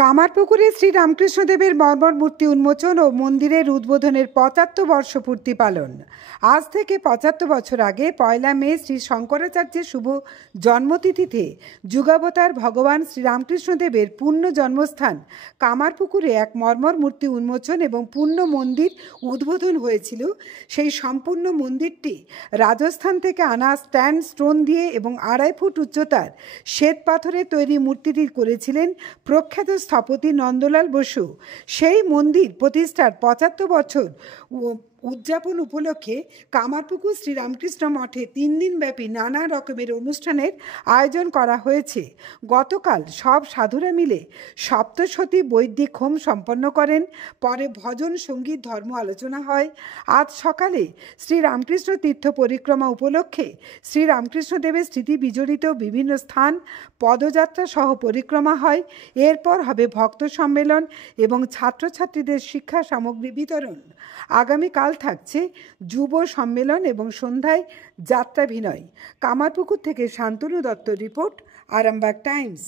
কামারপুকুরে শ্রীরামকৃষ্ণদেবের মর্মর মূর্তি উন্মোচন ও মন্দিরের উদ্বোধনের ৭৫ বর্ষপূর্তি পালন। আজ থেকে ৭৫ বছর আগে ১লা মে শ্রী শঙ্করাচার্যের শুভ জন্মতিথিতে যুগাবতার ভগবান শ্রীরামকৃষ্ণদেবের পূর্ণ জন্মস্থান কামারপুকুরে এক মর্মর মূর্তি উন্মোচন এবং পূর্ণ মন্দির উদ্বোধন হয়েছিল। সেই সম্পূর্ণ মন্দিরটি রাজস্থান থেকে আনা স্ট্যান্ড স্টোন দিয়ে এবং ২.৫ ফুট উচ্চতার শ্বেত পাথরের তৈরি মূর্তিটি করেছিলেন প্রখ্যাত স্থপতি নন্দলাল বসু। সেই মন্দির প্রতিষ্ঠার ৭৫ বছর উদযাপন উপলক্ষে কামারপুকুর শ্রীরামকৃষ্ণ মঠে ৩ দিনব্যাপী নানা রকমের অনুষ্ঠানের আয়োজন করা হয়েছে। গতকাল সব সাধুরা মিলে সপ্তশতী বৈদিক হোম সম্পন্ন করেন। পরে ভজন, সঙ্গীত, ধর্ম আলোচনা হয়। আজ সকালে শ্রীরামকৃষ্ণ তীর্থ পরিক্রমা উপলক্ষে শ্রীরামকৃষ্ণদেবের স্মৃতি বিজড়িত বিভিন্ন স্থান পদযাত্রা সহ পরিক্রমা হয়। এরপর হবে ভক্ত সম্মেলন এবং ছাত্রছাত্রীদের শিক্ষা সামগ্রী বিতরণ। আগামীকাল থাকছে যুব সম্মেলন এবং সন্ধ্যায় যাত্রাভিনয়। কামারপুকুর থেকে শান্তনু দত্ত রিপোর্ট, আরামবাগ টাইমস।